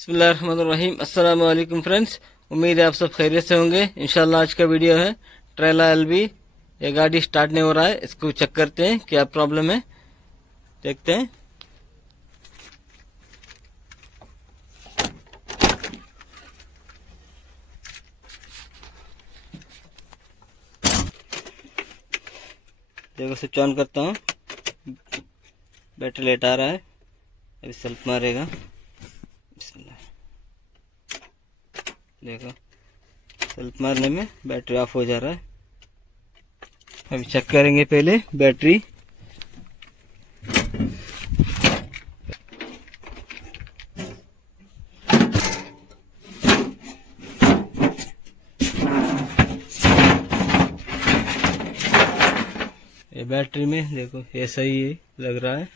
बिस्मिल्लाहिर्रहमानिर्रहीम। अस्सलाम वालेकुम फ्रेंड्स, उम्मीद है आप सब खैरियत से होंगे। इंशाल्लाह आज का वीडियो है ट्रेला एलबी। ये गाड़ी स्टार्ट नहीं हो रहा है, इसको चेक करते हैं क्या प्रॉब्लम है, देखते हैं। देखो स्विच ऑन करता हूँ, बैटरी लेट आ रहा है, अभी सेल्फ मारेगा। देखो सेल्फ मारने में बैटरी ऑफ हो जा रहा है। अभी चेक करेंगे पहले बैटरी। ये बैटरी में देखो ये सही है, लग रहा है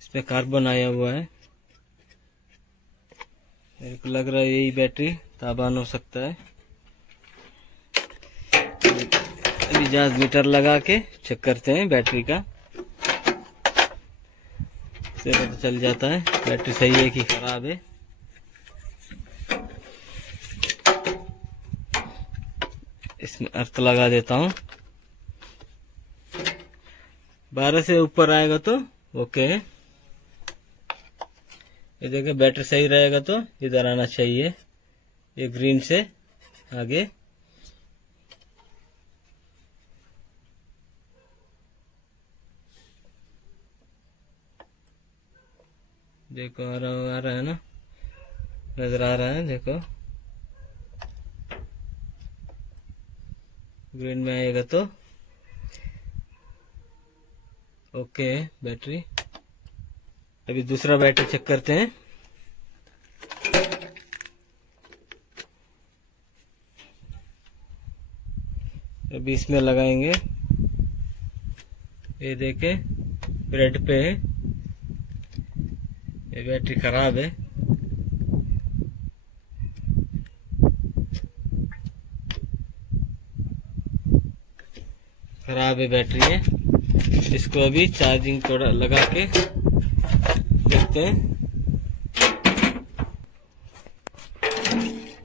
इसमें कार्बन आया हुआ है। मेरे को लग रहा है यही बैटरी ताबान हो सकता है। अभी जांच मीटर लगा के चेक करते हैं बैटरी का, इससे पता चल जाता है बैटरी सही है कि खराब है। इसमें अर्थ लगा देता हूँ। 12 से ऊपर आएगा तो ओके है। ये देखो बैटरी सही रहेगा तो इधर आना चाहिए, ये ग्रीन से आगे। देखो आ रहा है ना, नजर आ रहा है। देखो ग्रीन में आएगा तो ओके है बैटरी। अभी दूसरा बैटरी चेक करते हैं। अभी इसमें लगाएंगे, ये देखे रेड पे है, ये बैटरी खराब है। खराब है बैटरी है। इसको अभी चार्जिंग थोड़ा लगा के देखते हैं।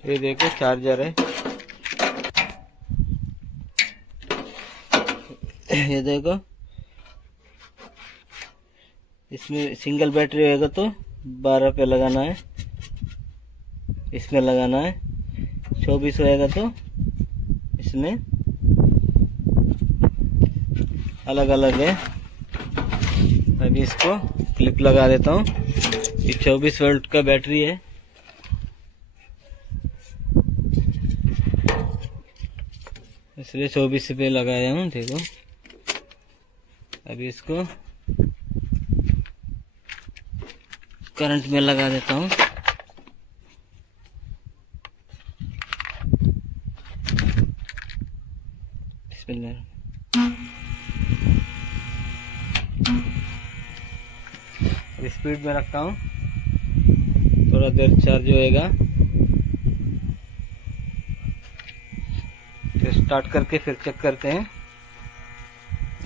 ये देखो चार्जर है, ये देखो इसमें सिंगल बैटरी होगा तो 12 पे लगाना है, इसमें लगाना है। 24 होएगा तो इसमें अलग अलग है। अभी इसको क्लिप लगा देता हूँ। ये 24 वोल्ट का बैटरी है, इसलिए 24 पे लगाया हूँ। देखो अभी इसको करंट में लगा देता हूँ। स्पीड में रखता हूँ, थोड़ा देर चार्ज होएगा फिर स्टार्ट करके फिर चेक करते हैं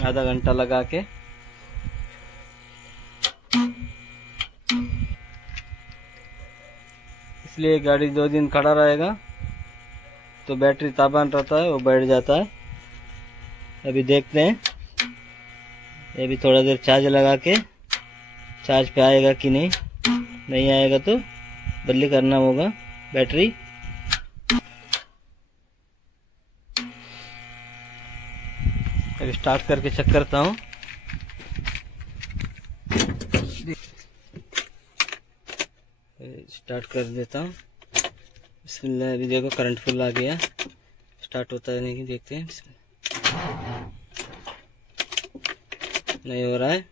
आधा घंटा लगा के। इसलिए गाड़ी 2 दिन खड़ा रहेगा तो बैटरी ताबान रहता है, वो बैठ जाता है। अभी देखते हैं, अभी थोड़ा देर चार्ज लगा के चार्ज पे आएगा कि नहीं। नहीं आएगा तो बदली करना होगा बैटरी। अभी स्टार्ट करके चेक करता हूँ। स्टार्ट कर देता हूँ। बिस्मिल्लाह। अभी देखो करंट फुल आ गया, स्टार्ट होता है नहीं, देखते हैं। नहीं हो रहा है,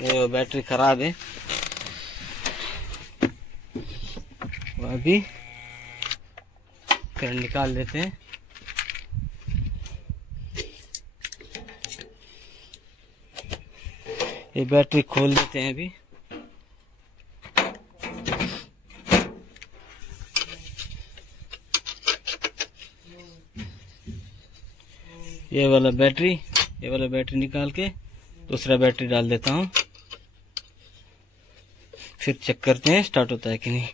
ये बैटरी खराब है। अभी करंट निकाल देते हैं। ये बैटरी खोल देते हैं अभी। ये वाला बैटरी निकाल के दूसरा बैटरी डाल देता हूँ। फिर चेक करते हैं स्टार्ट होता है कि नहीं।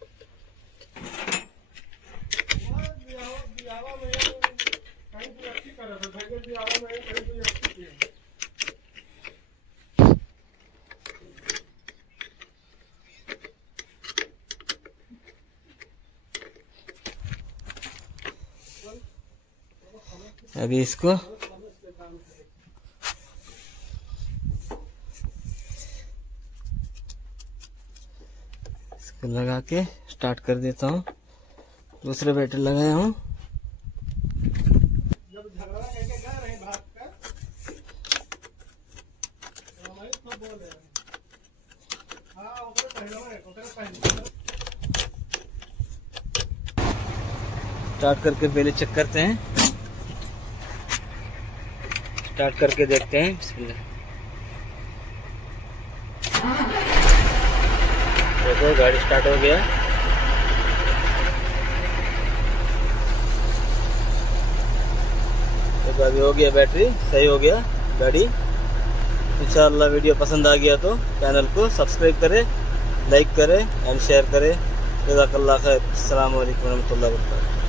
अभी इसको लगा के स्टार्ट कर देता हूँ। दूसरे बैटरी लगाया हूँ। स्टार्ट करके पहले चेक करते हैं, स्टार्ट करके देखते हैं। बिस्मिल्लाह। देखो गाड़ी स्टार्ट हो गया। तो अभी हो गया, बैटरी सही हो गया गाड़ी। इंशाअल्लाह वीडियो पसंद आ गया तो चैनल को सब्सक्राइब करें, लाइक करें एंड शेयर करें। जज़ाकल्लाह खैर। अस्सलामु अलैकुम रहमतुल्लाहि व बरकातुहू।